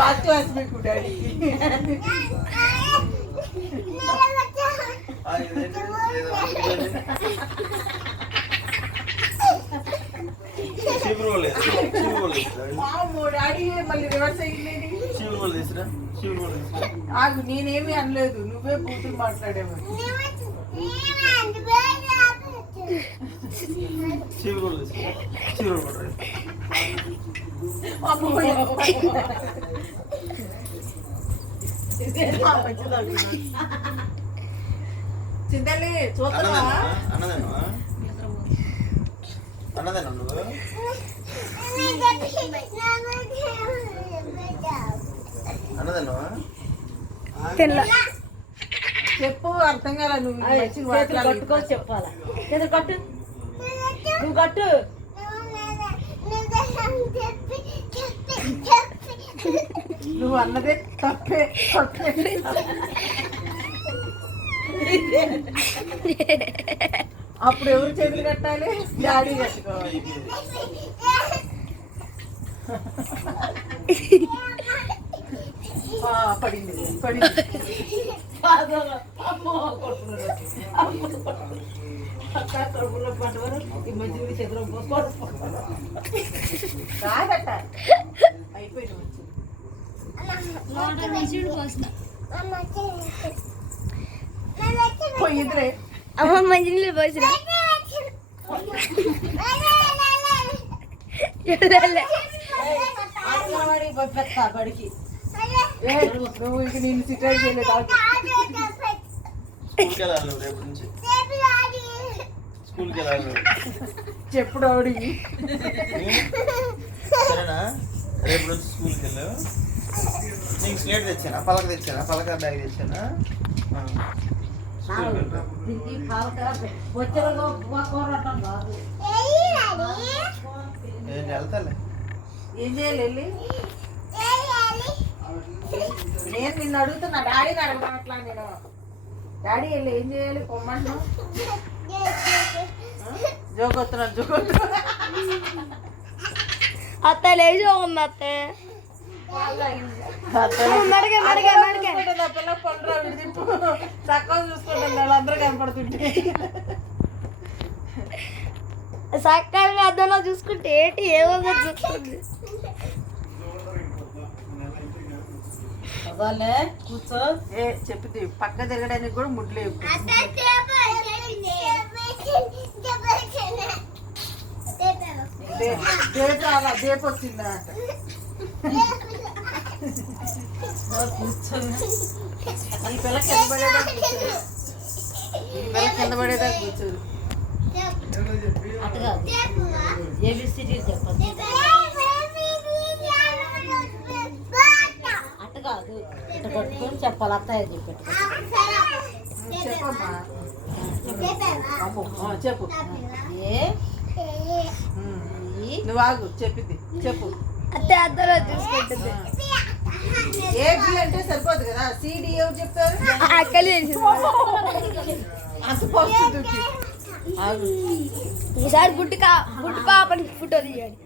First class మీకు daddy ఆ, ఇదేంటి? ఏదో అంటుంది. చీపురు వాళ్ళు తీసుకురా. చీపురు వాళ్ళు తీసుకురా. వామ్మో, డాడీ మళ్ళీ రివర్స్ అయ్యింది చీపురు వాళ్ళు తీసుకురా. చీపురు వాళ్ళు తీసుకురా. ఆగు నేనేమి అనలేదు నువ్వే కూతురు మాట్లాడేవా చీపురు వాళ్ళు తీసుకురా. చీపురు వాళ్ళు పడరా. చింతల్లి చూస్తావా అన్నదేనా నువ్వు అన్నదేనా చెప్పు అర్థం కాల నువ్వు. చేతులు. కట్టుకొని చెప్పాలా? చేతులు కట్టు. నువ్వు కట్టు. నువ్వు అన్నదే తప్పే తప్పే. అప్పుడు ఎవరు చేతులు కట్టాలి? డాడీ కట్టుకోవాలి. పడింది పడింది. ఈ మధ్య చేతిలో అయిపోయింది అమ్మ మంచినీళ్ళు పోసిన చూడాలి అంగన్వాడి పంపిస్తా బడికి ఏ, నువ్వు ఇక నేను సిటైల్ చేయలేదు స్కూల్కి వెళ్ళాలి నువ్వు రేపు నుంచి స్కూల్కి వెళ్ళాలి నువ్వు చెప్పుడు ఆవిడికి సరేనా రేపు నుంచి స్కూల్కి వెళ్ళు నీకు స్లేట్ తెచ్చానా? పలక తెచ్చానా? పలక బ్యాగ్ తెచ్చానా? ఏం వెళ్తాలే ఏం చేయాలి వెళ్ళి? నేను నిన్ను అడుగుతున్నా. డాడీని అడగట్లా నేను. డాడీ వెళ్ళి ఏం చేయాలి? పొమ్మంటు జోకొస్తున్నా అత్త లేచి ఉంది అత్త. పిల్ల పండురా విడిదిప్పు చక్కగా చూసుకుంటుంది వాళ్ళందరూ కనపడుతుంటే. సక్కగా అద్దంలో చూసుకుంటే ఏంటి? ఏమో చూస్తుంది. కూర్చో. ఏ చెప్పింది పక్క తిరగడానికి కూడా ముడ్లేవు దేపు అలా దేపు వచ్చిందా ఈ పిల్ల కింద ఈ పిల్ల కింద పడేదాకా కూర్చోదు అటు కాదు ఏబిసిడి చెప్పండి అటు కాదు ఇటు పట్టుకొని చెప్పాలి అత్తయ్య చెప్పట్టు చెప్పమ్మా చెప్పు. ఏ నువ్వు ఆగు చెప్పింది చెప్పు. అత్త అద్దంలో చూసుకుంటుంది ఏ బి అంటే సరిపోదు కదా? సిడి ఏమి చెప్తారు? అంత ఈసారి గుడ్డు కా గుడ్డు పాపని ఫోటో తీయాలి